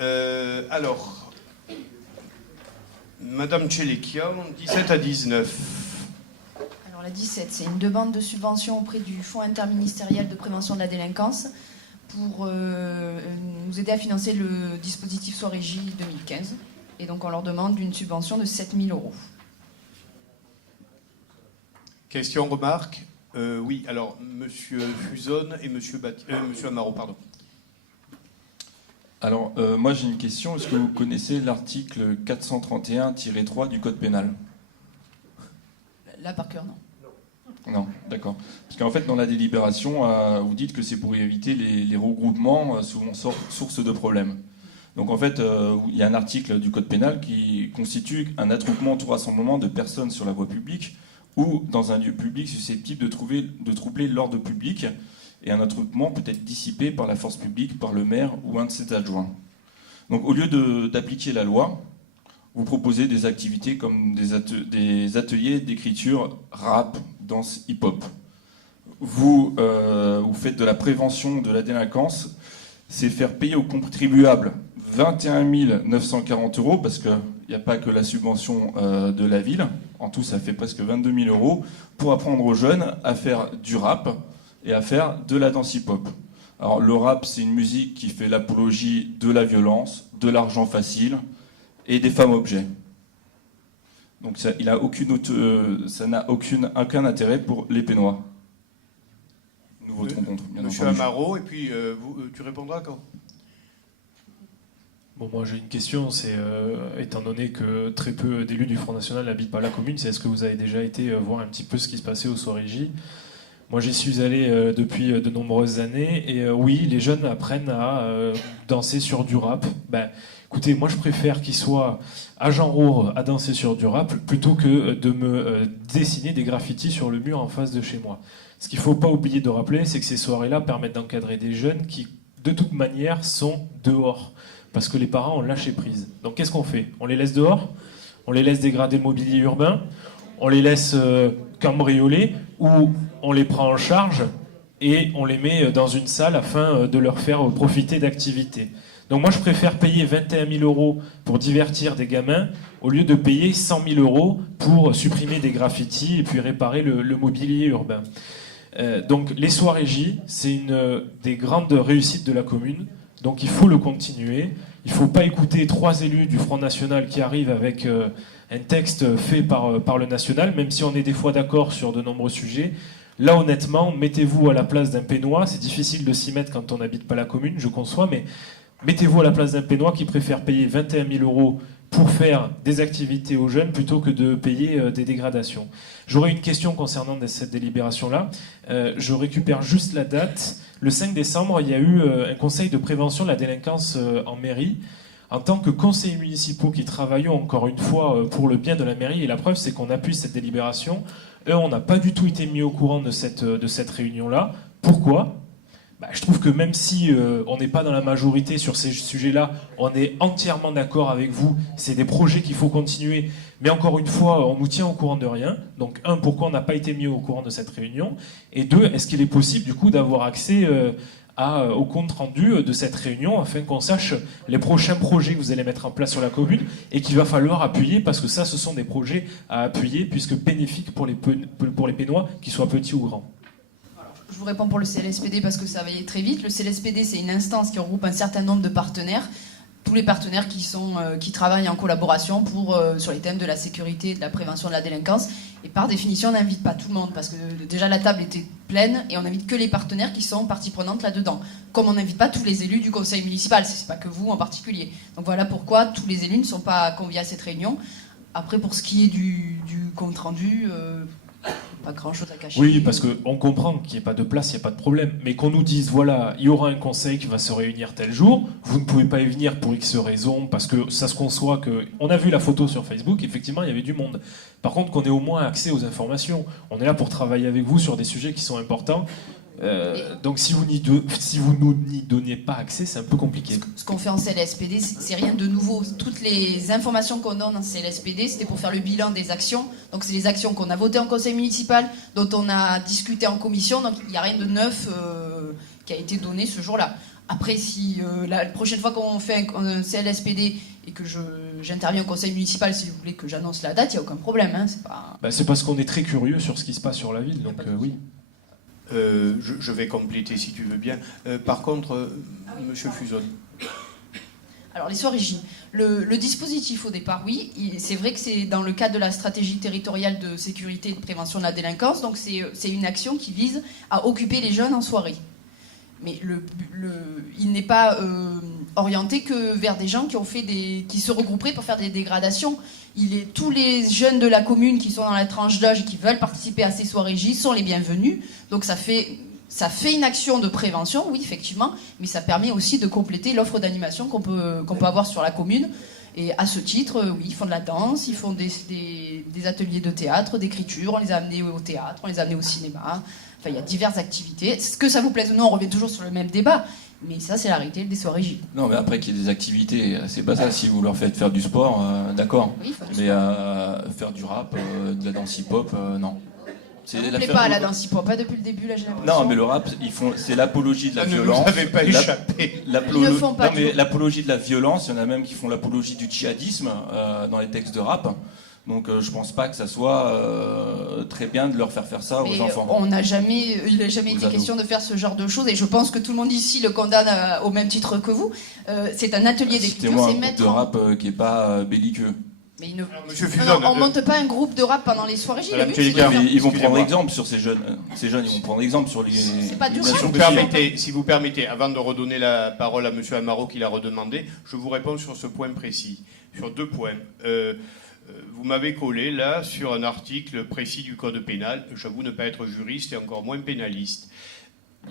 Alors, Madame Tchélékia, 17 à 19. Alors la 17, c'est une demande de subvention auprès du Fonds interministériel de prévention de la délinquance pour nous aider à financer le dispositif Soirée J 2015. Et donc on leur demande une subvention de 7 000 €. Question, remarque oui, alors, Monsieur Fusone et Monsieur Amaro, pardon. Alors, moi j'ai une question. Est-ce que vous connaissez l'article 431-3 du Code pénal ? Là, par cœur, non. Non, d'accord. Parce qu'en fait, dans la délibération, vous dites que c'est pour éviter les regroupements, souvent source de problèmes. Donc en fait, il y a un article du Code pénal qui constitue un attroupement ou rassemblement de personnes sur la voie publique ou dans un lieu public susceptible de troubler l'ordre public, et un attroupement peut être dissipé par la force publique, par le maire ou un de ses adjoints. Donc au lieu d'appliquer la loi, vous proposez des activités comme des ateliers d'écriture rap, danse, hip-hop. Vous faites de la prévention de la délinquance, c'est faire payer aux contribuables 21 940 €, parce qu'il n'y a pas que la subvention de la ville, en tout ça fait presque 22 000 €, pour apprendre aux jeunes à faire du rap et à faire de la danse hip-hop. Alors le rap, c'est une musique qui fait l'apologie de la violence, de l'argent facile et des femmes objets. Donc ça n'a aucun intérêt pour les Pénois. Nous voterons contre, bien Monsieur entendu. Amaro, et puis tu répondras quand ? Bon, moi j'ai une question, c'est étant donné que très peu d'élus du Front National n'habitent pas la commune, c'est est-ce que vous avez déjà été voir un petit peu ce qui se passait aux soirées J ? Moi j'y suis allé depuis de nombreuses années, et oui, les jeunes apprennent à danser sur du rap. Ben, écoutez, moi je préfère qu'ils soient à Jean Roure à danser sur du rap plutôt que de me dessiner des graffitis sur le mur en face de chez moi. Ce qu'il ne faut pas oublier de rappeler, c'est que ces soirées-là permettent d'encadrer des jeunes qui, de toute manière, sont dehors. Parce que les parents ont lâché prise. Donc qu'est-ce qu'on fait ? On les laisse dehors ? On les laisse dégrader le mobilier urbain ? On les laisse cambrioler ? Ou on les prend en charge et on les met dans une salle afin de leur faire profiter d'activités ? Donc moi je préfère payer 21 000 € pour divertir des gamins au lieu de payer 100 000 € pour supprimer des graffitis et puis réparer le mobilier urbain. Donc les soirées J, c'est une des grandes réussites de la commune. Donc il faut le continuer. Il ne faut pas écouter 3 élus du Front National qui arrivent avec un texte fait par le National, même si on est des fois d'accord sur de nombreux sujets. Là, honnêtement, mettez-vous à la place d'un Pénois. C'est difficile de s'y mettre quand on n'habite pas la commune, je conçois, mais mettez-vous à la place d'un Pénois qui préfère payer 21 000 € pour faire des activités aux jeunes plutôt que de payer des dégradations. J'aurais une question concernant cette délibération-là. Je récupère juste la date. Le 5 décembre, il y a eu un conseil de prévention de la délinquance en mairie. En tant que conseillers municipaux qui travaillons encore une fois pour le bien de la mairie, et la preuve c'est qu'on appuie cette délibération, on n'a pas du tout été mis au courant de cette réunion-là. Pourquoi ? Je trouve que même si on n'est pas dans la majorité sur ces sujets-là, on est entièrement d'accord avec vous. C'est des projets qu'il faut continuer. Mais encore une fois, on nous tient au courant de rien. Donc, un, pourquoi on n'a pas été mis au courant de cette réunion ? Et deux, est-ce qu'il est possible, du coup, d'avoir accès au compte rendu de cette réunion afin qu'on sache les prochains projets que vous allez mettre en place sur la commune et qu'il va falloir appuyer, parce que ça, ce sont des projets à appuyer, puisque bénéfiques pour les Pénois, qu'ils soient petits ou grands. Je vous réponds pour le CLSPD parce que ça va aller très vite. Le CLSPD, c'est une instance qui regroupe un certain nombre de partenaires. Tous les partenaires qui travaillent en collaboration sur les thèmes de la sécurité et de la prévention de la délinquance. Et par définition, on n'invite pas tout le monde parce que déjà la table était pleine et on n'invite que les partenaires qui sont partie prenante là-dedans. Comme on n'invite pas tous les élus du conseil municipal, c'est pas que vous en particulier. Donc voilà pourquoi tous les élus ne sont pas conviés à cette réunion. Après, pour ce qui est du compte rendu... pas grand chose à cacher. Oui, parce qu'on comprend qu'il n'y ait pas de place, il n'y a pas de problème. Mais qu'on nous dise, voilà, il y aura un conseil qui va se réunir tel jour, vous ne pouvez pas y venir pour X raisons, parce que ça se conçoit que... On a vu la photo sur Facebook, effectivement, il y avait du monde. Par contre, qu'on ait au moins accès aux informations. On est là pour travailler avec vous sur des sujets qui sont importants. Donc si vous n'y donnez pas accès, c'est un peu compliqué. Ce qu'on fait en CLSPD, c'est rien de nouveau. Toutes les informations qu'on donne en CLSPD, c'était pour faire le bilan des actions. Donc c'est les actions qu'on a votées en conseil municipal, dont on a discuté en commission. Donc il n'y a rien de neuf qui a été donné ce jour-là. Après, si la prochaine fois qu'on fait un CLSPD et que j'interviens au conseil municipal, si vous voulez que j'annonce la date, il n'y a aucun problème. Hein, c'est parce qu'on est très curieux sur ce qui se passe sur la ville, donc oui. Je vais compléter si tu veux bien. Par contre, Monsieur Fuzon. Alors, les soirées J. Le dispositif au départ, oui, c'est vrai que c'est dans le cadre de la stratégie territoriale de sécurité et de prévention de la délinquance, donc c'est une action qui vise à occuper les jeunes en soirée. Mais il n'est pas orienté que vers des gens qui se regrouperaient pour faire des dégradations. Tous les jeunes de la commune qui sont dans la tranche d'âge et qui veulent participer à ces soirées J sont les bienvenus. Donc ça fait une action de prévention, oui, effectivement, mais ça permet aussi de compléter l'offre d'animation qu'on peut avoir sur la commune. Et à ce titre, oui, ils font de la danse, ils font des ateliers de théâtre, d'écriture, on les a amenés au théâtre, on les a amenés au cinéma. Enfin, il y a diverses activités. Ce que ça vous plaise ou non, on revient toujours sur le même débat. Mais ça, c'est la réalité des soirées J. Non, mais après qu'il y ait des activités, c'est pas ça. Si vous leur faites faire du sport, d'accord. Oui, mais faire du rap, de la danse hip-hop, non. Ça ne plaît pas à la danse hip-hop, pas depuis le début, là, j'ai l'impression. Non, mais le rap, c'est l'apologie de la violence. Vous n'avez pas échappé. Ils ne font pas. Non, mais l'apologie de la violence, il y en a même qui font l'apologie du djihadisme dans les textes de rap. Donc je pense pas que ça soit très bien de leur faire ça aux enfants. Il n'a jamais été question de faire ce genre de choses, et je pense que tout le monde ici le condamne au même titre que vous. C'est un atelier d'écriture. Citez-moi un groupe de rap qui n'est pas belliqueux. Mais Monsieur Fuzon, on monte pas un groupe de rap pendant les soirées J. Ils vont prendre exemple sur ces jeunes. Ces jeunes, ils vont prendre exemple sur les. C'est pas du rap. Si vous permettez, avant de redonner la parole à Monsieur Amaro qui l'a redemandé, je vous réponds sur ce point précis, sur 2 points. Vous m'avez collé là sur un article précis du Code pénal. J'avoue ne pas être juriste et encore moins pénaliste.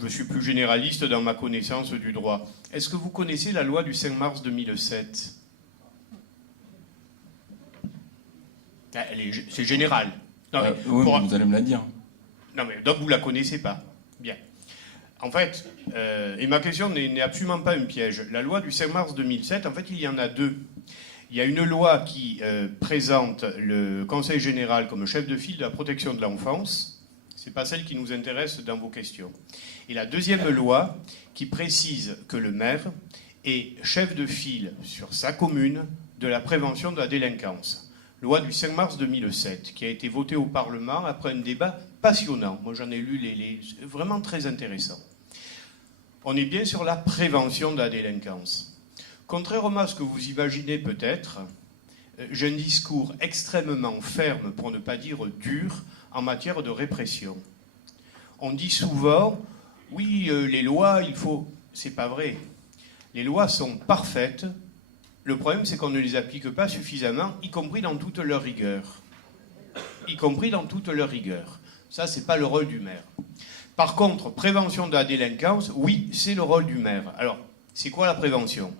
Je suis plus généraliste dans ma connaissance du droit. Est-ce que vous connaissez la loi du 5 mars 2007 ? C'est général. Non, mais oui, vous allez me la dire. Non, mais donc vous ne la connaissez pas. Bien. En fait, et ma question n'est absolument pas un piège. La loi du 5 mars 2007, en fait, il y en a 2. Il y a une loi qui présente le Conseil général comme chef de file de la protection de l'enfance. Ce n'est pas celle qui nous intéresse dans vos questions. Et la deuxième loi qui précise que le maire est chef de file sur sa commune de la prévention de la délinquance. Loi du 5 mars 2007, qui a été votée au Parlement après un débat passionnant. Moi, j'en ai lu vraiment très intéressant. On est bien sur la prévention de la délinquance. Contrairement à ce que vous imaginez peut-être, j'ai un discours extrêmement ferme, pour ne pas dire dur, en matière de répression. On dit souvent, oui, les lois, il faut... C'est pas vrai. Les lois sont parfaites. Le problème, c'est qu'on ne les applique pas suffisamment, y compris dans toute leur rigueur. Y compris dans toute leur rigueur. Ça, c'est pas le rôle du maire. Par contre, prévention de la délinquance, oui, c'est le rôle du maire. Alors, c'est quoi la prévention ?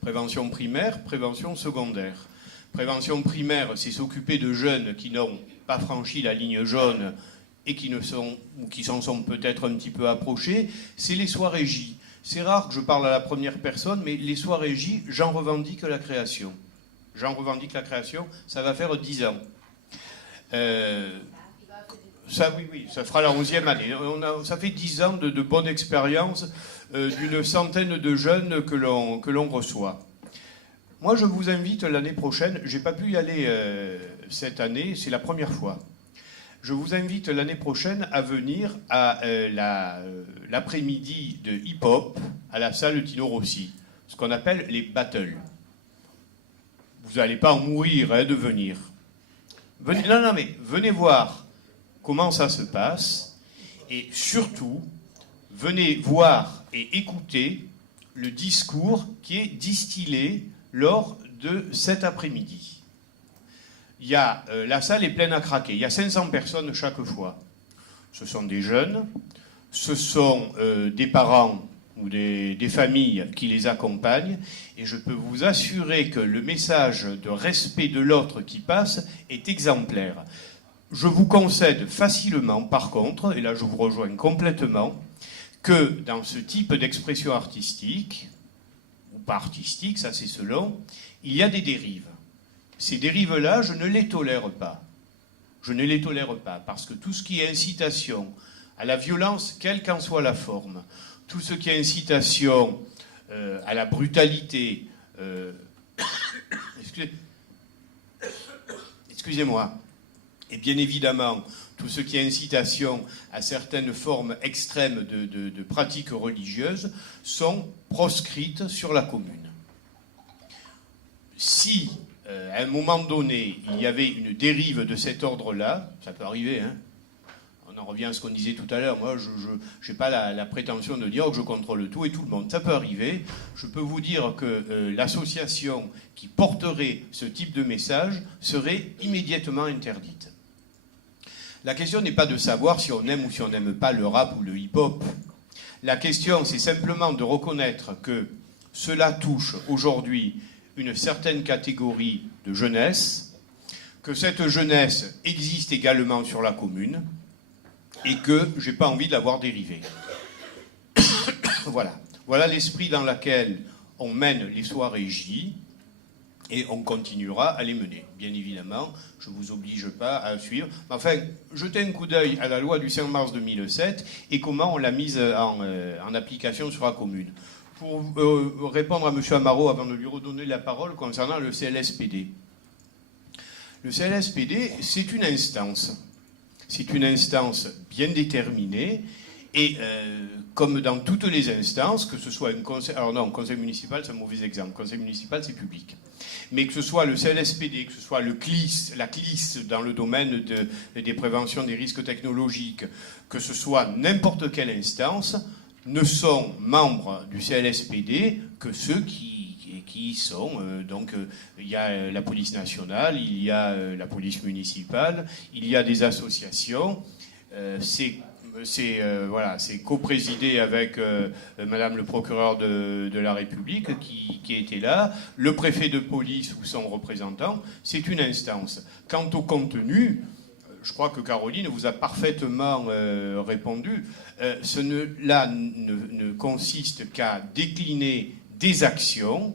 Prévention primaire, prévention secondaire. Prévention primaire, c'est s'occuper de jeunes qui n'ont pas franchi la ligne jaune et qui s'en sont peut-être un petit peu approchés. C'est les soirées J. C'est rare que je parle à la première personne, mais les soirées J, j'en revendique la création. J'en revendique la création, ça va faire 10 ans. Ça, oui, ça fera la 11e année. Ça fait 10 ans de bonne expérience d'une centaine de jeunes que l'on reçoit. Moi, je vous invite l'année prochaine, je n'ai pas pu y aller cette année, c'est la première fois. Je vous invite l'année prochaine à venir à l'après-midi de hip-hop à la salle Tino Rossi, ce qu'on appelle les battles. Vous n'allez pas en mourir de venir. Venez voir comment ça se passe et surtout, venez voir et écouter le discours qui est distillé lors de cet après-midi. La salle est pleine à craquer. Il y a 500 personnes chaque fois. Ce sont des jeunes, ce sont des parents ou des familles qui les accompagnent. Et je peux vous assurer que le message de respect de l'autre qui passe est exemplaire. Je vous concède facilement, par contre, et là je vous rejoins complètement, que dans ce type d'expression artistique, ou pas artistique, ça c'est selon, il y a des dérives. Ces dérives-là, je ne les tolère pas. Je ne les tolère pas, parce que tout ce qui est incitation à la violence, quelle qu'en soit la forme, tout ce qui est incitation à la brutalité, excusez-moi, et bien évidemment tout ce qui est incitation à certaines formes extrêmes de pratiques religieuses sont proscrites sur la commune. Si, à un moment donné, il y avait une dérive de cet ordre-là, ça peut arriver, hein. On en revient à ce qu'on disait tout à l'heure. Moi, je n'ai pas la prétention de dire que je contrôle tout et tout le monde. Ça peut arriver. Je peux vous dire que l'association qui porterait ce type de message serait immédiatement interdite. La question n'est pas de savoir si on aime ou si on n'aime pas le rap ou le hip-hop. La question, c'est simplement de reconnaître que cela touche aujourd'hui une certaine catégorie de jeunesse, que cette jeunesse existe également sur la commune, et que je n'ai pas envie de la voir dériver. Voilà. Voilà l'esprit dans lequel on mène les soirées J, et on continuera à les mener. Bien évidemment, je ne vous oblige pas à suivre. Enfin, jetez un coup d'œil à la loi du 5 mars 2007 et comment on l'a mise en application sur la commune. Pour répondre à M. Amaro, avant de lui redonner la parole, concernant le CLSPD. Le CLSPD, c'est une instance. C'est une instance bien déterminée et comme dans toutes les instances, que ce soit un conseil... Alors non, conseil municipal, c'est un mauvais exemple. Conseil municipal, c'est public. Mais que ce soit le CLSPD, que ce soit le CLIS, la CLIS dans le domaine des préventions des risques technologiques, que ce soit n'importe quelle instance, ne sont membres du CLSPD que ceux qui sont. Donc, il y a la police nationale, il y a la police municipale, il y a des associations. C'est coprésidé avec Madame le procureur de la République qui était là, le préfet de police ou son représentant. C'est une instance. Quant au contenu, je crois que Caroline vous a parfaitement répondu. Cela ne consiste qu'à décliner des actions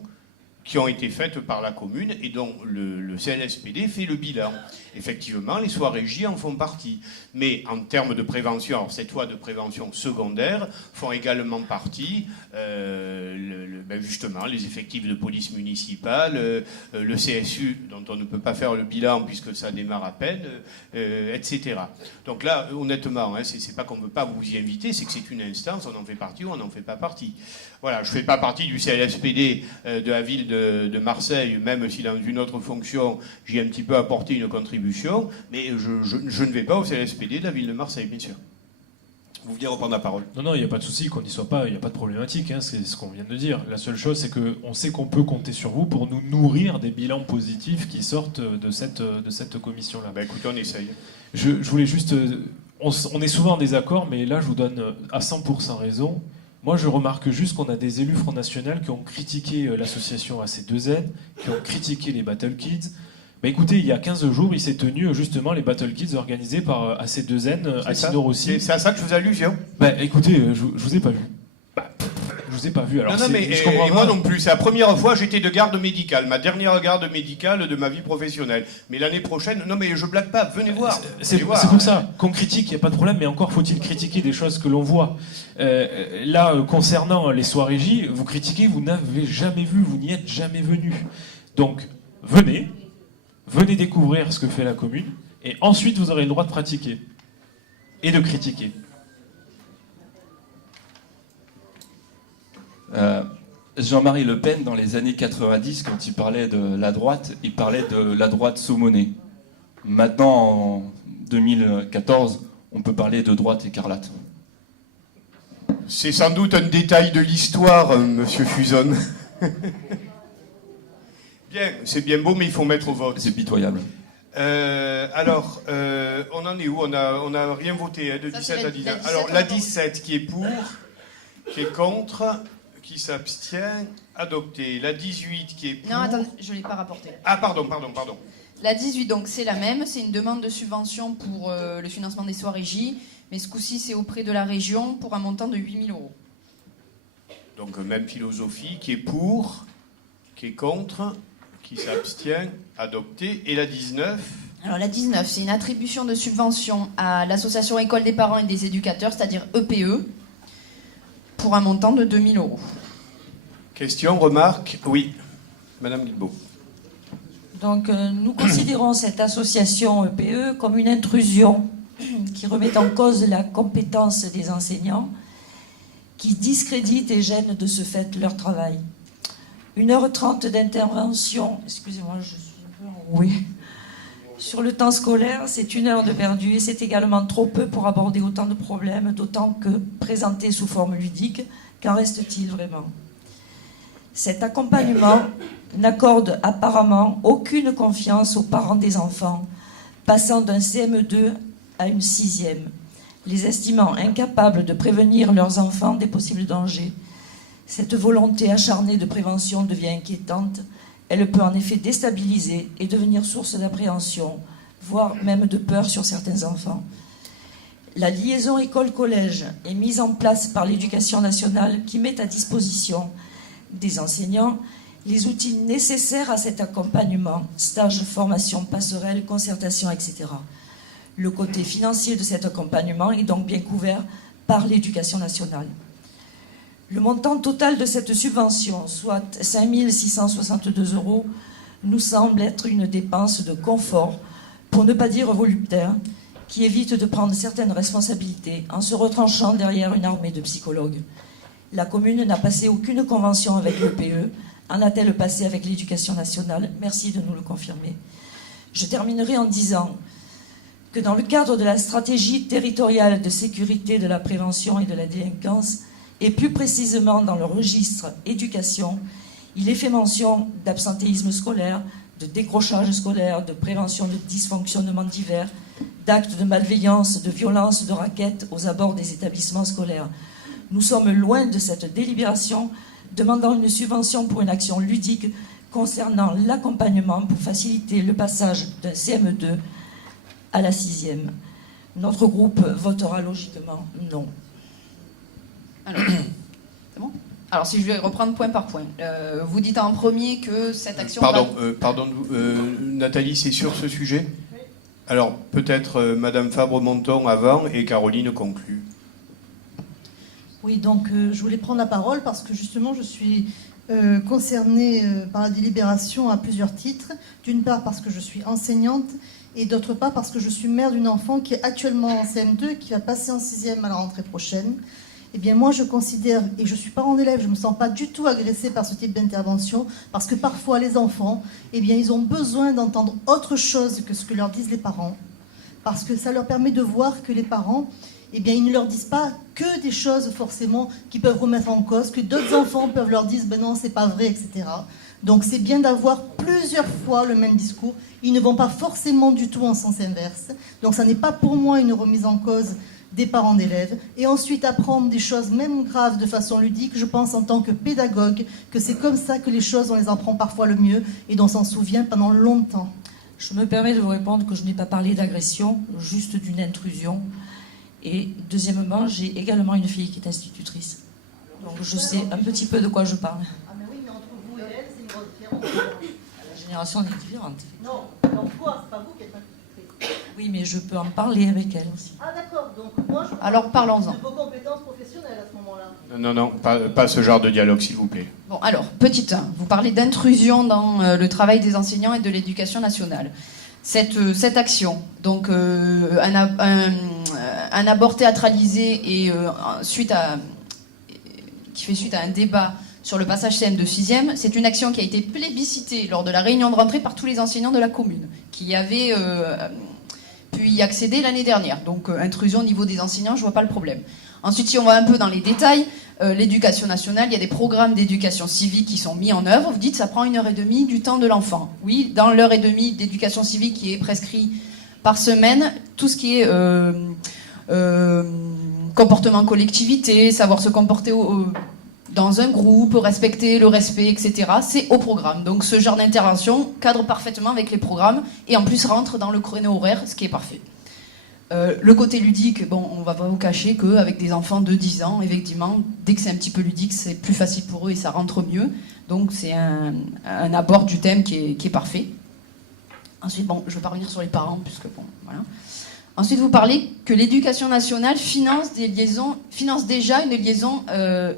qui ont été faites par la commune et dont le CLSPD fait le bilan. Effectivement, les soirées J en font partie. Mais en termes de prévention, alors cette loi de prévention secondaire font également partie justement les effectifs de police municipale, le CSU dont on ne peut pas faire le bilan puisque ça démarre à peine, etc. Donc là, honnêtement, hein, c'est pas qu'on ne veut pas vous y inviter, c'est que c'est une instance, on en fait partie ou on n'en fait pas partie. Voilà, je ne fais pas partie du CLSPD de la ville de Marseille, même si dans une autre fonction, j'y ai un petit peu apporté une contribution, mais je ne vais pas au CLSPD de la ville de Marseille, bien sûr. Vous vouliez reprendre la parole? Non, il n'y a pas de souci qu'on n'y soit pas, il n'y a pas de problématique, hein, c'est ce qu'on vient de dire. La seule chose, c'est qu'on sait qu'on peut compter sur vous pour nous nourrir des bilans positifs qui sortent de cette commission-là. Ben écoutez, on essaye. Je voulais juste... On est souvent en désaccord, mais là, je vous donne à 100% raison. Moi, je remarque juste qu'on a des élus Front National qui ont critiqué l'association AC2N, qui ont critiqué les Battle Kids. Bah écoutez, il y a 15 jours, il s'est tenu justement les Battle Kids organisés par AC2N, à Tino Rossi. C'est à ça que je vous allusion. Bah écoutez, je vous ai pas vu. Je vous ai pas vu. Alors, non, mais je comprends moi non plus. C'est la première fois que j'étais de garde médicale, ma dernière garde médicale de ma vie professionnelle. Mais l'année prochaine, non mais je blague pas, venez voir. C'est pour ça qu'on critique, il n'y a pas de problème, mais encore faut-il critiquer des choses que l'on voit. Là, concernant les soirées J, vous critiquez, vous n'avez jamais vu, vous n'y êtes jamais venu. Donc, venez découvrir ce que fait la commune, et ensuite vous aurez le droit de pratiquer et de critiquer. Jean-Marie Le Pen, dans les années 90, quand il parlait de la droite, il parlait de la droite saumonée. Maintenant, en 2014, on peut parler de droite écarlate. C'est sans doute un détail de l'histoire, monsieur Fuson. Bien, c'est bien beau, mais il faut mettre au vote. C'est pitoyable. Alors, on en est où? On n'a rien voté, hein, de ça, 17 à 19. Alors, la 17 qui est pour, qui est contre, qui s'abstient, adopté. La 18 qui est pour... Non, attends, je ne l'ai pas rapporté. Ah, pardon. La 18, donc, c'est la même. C'est une demande de subvention pour le financement des soirées J. Mais ce coup-ci, c'est auprès de la région pour un montant de 8 000 €. Donc, même philosophie, qui est pour, qui est contre, qui s'abstient, adopté. Et la 19 ? Alors, la 19, c'est une attribution de subvention à l'association École des parents et des éducateurs, c'est-à-dire EPE, pour un montant de 2 000 euros. Question, remarque? Oui. Madame Guilbault. Donc, nous considérons cette association EPE comme une intrusion qui remet en cause la compétence des enseignants, qui discrédite et gêne de ce fait leur travail. 1h30 d'intervention, excusez-moi, je suis un peu enrouée, sur le temps scolaire, c'est 1 heure de perdu et c'est également trop peu pour aborder autant de problèmes, d'autant que présenté sous forme ludique, qu'en reste-t-il vraiment? Cet accompagnement n'accorde apparemment aucune confiance aux parents des enfants, passant d'un CM2 à une 6e, les estimant incapables de prévenir leurs enfants des possibles dangers. Cette volonté acharnée de prévention devient inquiétante. Elle peut en effet déstabiliser et devenir source d'appréhension, voire même de peur sur certains enfants. La liaison école-collège est mise en place par l'Éducation nationale qui met à disposition des enseignants les outils nécessaires à cet accompagnement, stages, formation, passerelle, concertation, etc. Le côté financier de cet accompagnement est donc bien couvert par l'Éducation nationale. Le montant total de cette subvention, soit 5 662 €, nous semble être une dépense de confort, pour ne pas dire voluptaire, qui évite de prendre certaines responsabilités en se retranchant derrière une armée de psychologues. La commune n'a passé aucune convention avec l'EPE. En a-t-elle passé avec l'Éducation nationale? Merci de nous le confirmer. Je terminerai en disant que dans le cadre de la stratégie territoriale de sécurité de la prévention et de la délinquance, et plus précisément dans le registre éducation, il est fait mention d'absentéisme scolaire, de décrochage scolaire, de prévention de dysfonctionnements divers, d'actes de malveillance, de violence, de raquettes aux abords des établissements scolaires. Nous sommes loin de cette délibération, demandant une subvention pour une action ludique concernant l'accompagnement pour faciliter le passage d'un CM2 à la 6e. Notre groupe votera logiquement non. Alors, c'est bon? Alors, si je vais reprendre point par point. Vous dites en premier que cette action... Pardon, Nathalie, c'est sur ce sujet? Alors, peut-être Madame Fabre-Monton avant et Caroline conclut. Oui, donc je voulais prendre la parole parce que justement je suis concernée par la délibération à plusieurs titres. D'une part parce que je suis enseignante et d'autre part parce que je suis mère d'une enfant qui est actuellement en CM2 et qui va passer en 6e à la rentrée prochaine. Eh bien moi je considère, et je suis parent d'élève, je ne me sens pas du tout agressée par ce type d'intervention parce que parfois les enfants, eh bien ils ont besoin d'entendre autre chose que ce que leur disent les parents parce que ça leur permet de voir que les parents, eh bien, ils ne leur disent pas que des choses forcément qui peuvent remettre en cause, que d'autres enfants peuvent leur dire ben non, c'est pas vrai, etc. Donc c'est bien d'avoir plusieurs fois le même discours. Ils ne vont pas forcément du tout en sens inverse. Donc ça n'est pas pour moi une remise en cause des parents d'élèves. Et ensuite apprendre des choses même graves de façon ludique, je pense en tant que pédagogue que c'est comme ça que les choses, on les apprend parfois le mieux et dont on s'en souvient pendant longtemps. Je me permets de vous répondre que je n'ai pas parlé d'agression, juste d'une intrusion. Et deuxièmement, j'ai également une fille qui est institutrice. Donc je sais un petit peu de quoi je parle. Ah mais oui, mais entre vous et elle, c'est une grosse différence. La génération est différente. Non, toi, c'est pas vous qui êtes institutrice. Oui, mais je peux en parler avec elle aussi. Ah d'accord, donc moi je Alors parlons-en. de vos compétences professionnelles à ce moment-là. Non, pas ce genre de dialogue, s'il vous plaît. Bon, alors, petit 1, vous parlez d'intrusion dans le travail des enseignants et de l'Éducation nationale. Cette action, donc un abord théâtralisé et qui fait suite à un débat sur le passage CM de 6e, c'est une action qui a été plébiscitée lors de la réunion de rentrée par tous les enseignants de la commune, qui avaient pu y accéder l'année dernière. Donc intrusion au niveau des enseignants, je vois pas le problème. Ensuite, si on va un peu dans les détails, l'éducation nationale, il y a des programmes d'éducation civique qui sont mis en œuvre. Vous dites ça prend 1h30 du temps de l'enfant. Oui, dans l'heure et demie d'éducation civique qui est prescrit par semaine, tout ce qui est comportement collectivité, savoir se comporter dans un groupe, respecter le respect, etc., c'est au programme. Donc ce genre d'intervention cadre parfaitement avec les programmes et en plus rentre dans le créneau horaire, ce qui est parfait. Le côté ludique, bon, on va pas vous cacher qu'avec des enfants de 10 ans, effectivement, dès que c'est un petit peu ludique, c'est plus facile pour eux et ça rentre mieux. Donc c'est un abord du thème qui est parfait. Ensuite, bon, je ne vais pas revenir sur les parents, puisque bon, voilà. Ensuite, vous parlez que l'éducation nationale finance déjà une liaison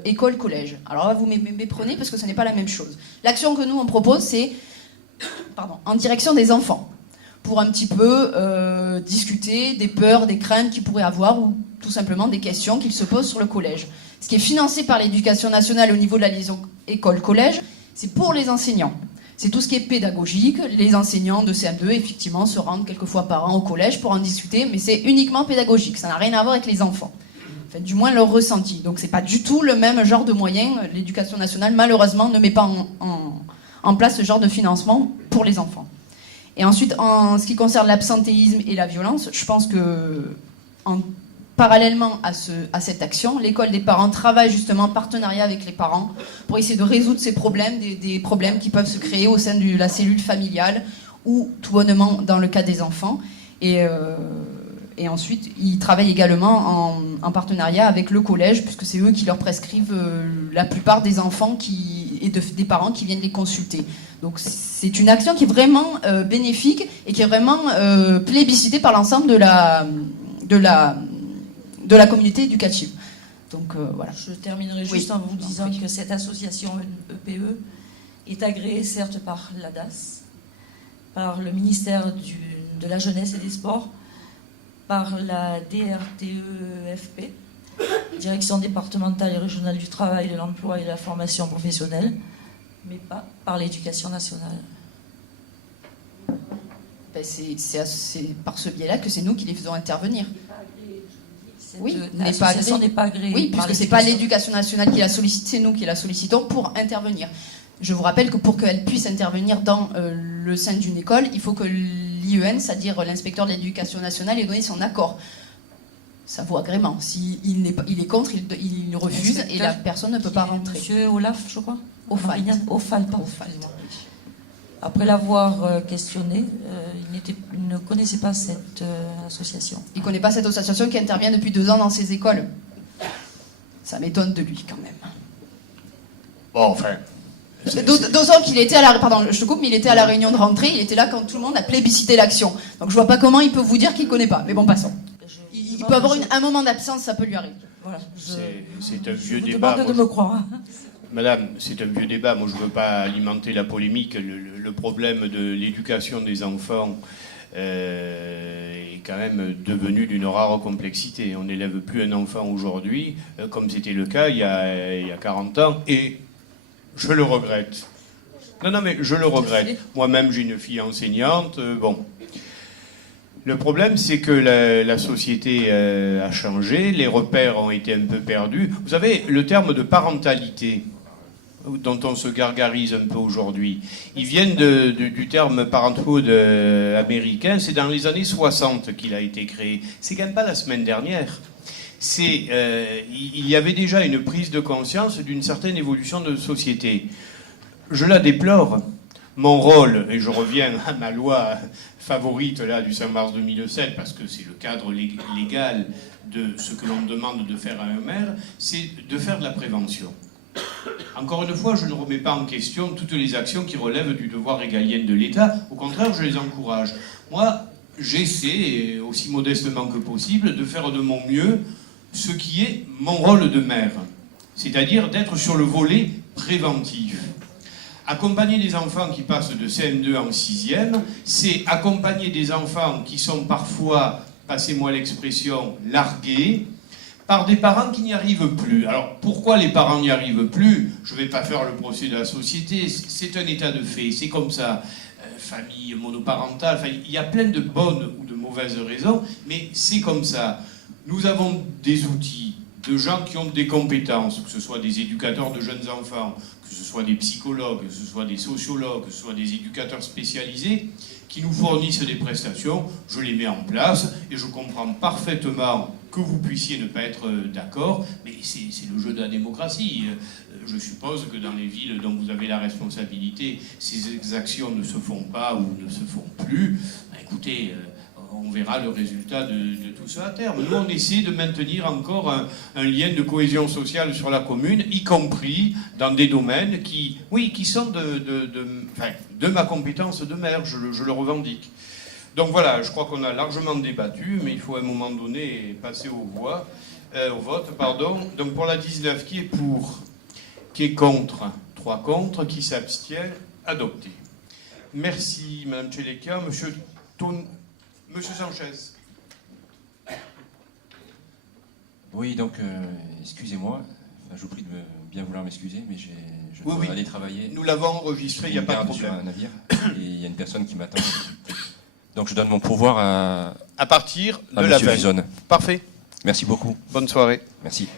école-collège. Alors là, vous méprenez parce que ce n'est pas la même chose. L'action que nous, on propose, c'est en direction des enfants, pour un petit peu discuter des peurs, des craintes qu'ils pourraient avoir, ou tout simplement des questions qu'ils se posent sur le collège. Ce qui est financé par l'éducation nationale au niveau de la liaison école-collège, c'est pour les enseignants. C'est tout ce qui est pédagogique. Les enseignants de CM2, effectivement, se rendent quelques fois par an au collège pour en discuter, mais c'est uniquement pédagogique. Ça n'a rien à voir avec les enfants. Enfin, du moins, leur ressenti. Donc, c'est pas du tout le même genre de moyens. L'éducation nationale, malheureusement, ne met pas en place ce genre de financement pour les enfants. Et ensuite, en ce qui concerne l'absentéisme et la violence, je pense que, parallèlement à cette action, l'école des parents travaille justement en partenariat avec les parents pour essayer de résoudre ces problèmes, des problèmes qui peuvent se créer au sein de la cellule familiale ou tout bonnement dans le cas des enfants. Et ensuite, ils travaillent également en partenariat avec le collège, puisque c'est eux qui leur prescrivent la plupart des enfants des parents qui viennent les consulter. Donc c'est une action qui est vraiment bénéfique et qui est vraiment plébiscitée par l'ensemble de la communauté éducative. Donc voilà. Je terminerai juste en vous disant que cette association EPE est agréée certes par l'ADAS, par le ministère de la Jeunesse et des Sports, par la DRTEFP, Direction départementale et régionale du travail, de l'emploi et de la formation professionnelle, mais pas par l'éducation nationale. Ben c'est par ce biais-là que c'est nous qui les faisons intervenir. Oui, l'association n'est pas agréée. Oui, puisque c'est pas l'éducation nationale qui la sollicite, c'est nous qui la sollicitons pour intervenir. Je vous rappelle que pour qu'elle puisse intervenir dans le sein d'une école, il faut que l'IEN, c'est-à-dire l'inspecteur de l'éducation nationale, ait donné son accord. Ça vaut agrément. S'il est contre, il refuse et la personne ne peut pas rentrer. Monsieur Olaf, je crois. Ofal. Après l'avoir questionné, il ne connaissait pas cette association. Il ne connaît pas cette association qui intervient depuis 2 ans dans ces écoles. Ça m'étonne de lui quand même. Bon, enfin... D'autant qu'il était il était à la réunion de rentrée, il était là quand tout le monde a plébiscité l'action. Donc je vois pas comment il peut vous dire qu'il connaît pas. Mais bon, passons. Il peut avoir un moment d'absence, ça peut lui arriver. Voilà. C'est un vieux je débat. vous demande de me croire. Madame, c'est un vieux débat. Moi, je ne veux pas alimenter la polémique. Le problème de l'éducation des enfants est quand même devenu d'une rare complexité. On n'élève plus un enfant aujourd'hui, comme c'était le cas il y a 40 ans, et je le regrette. Non, mais je le regrette. Moi-même, j'ai une fille enseignante. Bon. Le problème, c'est que la société a changé, les repères ont été un peu perdus. Vous savez, le terme de parentalité, dont on se gargarise un peu aujourd'hui, ils viennent du terme parenthood américain. C'est dans les années 60 qu'il a été créé. C'est quand même pas la semaine dernière. Il y avait déjà une prise de conscience d'une certaine évolution de société. Je la déplore. Mon rôle, et je reviens à ma loi favorite là, du 5 mars 2007, parce que c'est le cadre légal de ce que l'on demande de faire à un maire, c'est de faire de la prévention. Encore une fois, je ne remets pas en question toutes les actions qui relèvent du devoir régalien de l'État. Au contraire, je les encourage. Moi, j'essaie, aussi modestement que possible, de faire de mon mieux ce qui est mon rôle de maire, c'est-à-dire d'être sur le volet préventif. Accompagner des enfants qui passent de CM2 en 6e, c'est accompagner des enfants qui sont parfois, passez-moi l'expression, largués, par des parents qui n'y arrivent plus. Alors, pourquoi les parents n'y arrivent plus? Je ne vais pas faire le procès de la société, c'est un état de fait, c'est comme ça. Famille monoparentale, enfin, il y a plein de bonnes ou de mauvaises raisons, mais c'est comme ça. Nous avons des outils, de gens qui ont des compétences, que ce soit des éducateurs de jeunes enfants, que ce soit des psychologues, que ce soit des sociologues, que ce soit des éducateurs spécialisés, qui nous fournissent des prestations. Je les mets en place et je comprends parfaitement que vous puissiez ne pas être d'accord, mais c'est le jeu de la démocratie. Je suppose que dans les villes dont vous avez la responsabilité, ces actions ne se font pas ou ne se font plus. Ben, écoutez, on verra le résultat de tout ça à terme. Nous, on essaie de maintenir encore un lien de cohésion sociale sur la commune, y compris dans des domaines qui sont de ma compétence de maire, je le revendique. Donc voilà, je crois qu'on a largement débattu, mais il faut à un moment donné passer au vote. Pardon. Donc pour la 19, qui est pour? Qui est contre? 3 contre, qui s'abstient? Adopté. Merci, Madame Tcheleka. Monsieur Sanchez. Oui, donc, excusez-moi. Enfin, je vous prie de bien vouloir m'excuser, mais je dois aller travailler. Nous l'avons enregistré, il n'y a pas de problème. Sur un navire, et il y a une personne qui m'attend. Donc je donne mon pourvoir à partir de à la Monsieur veille. Fusone. Parfait. Merci beaucoup. Bonne soirée. Merci.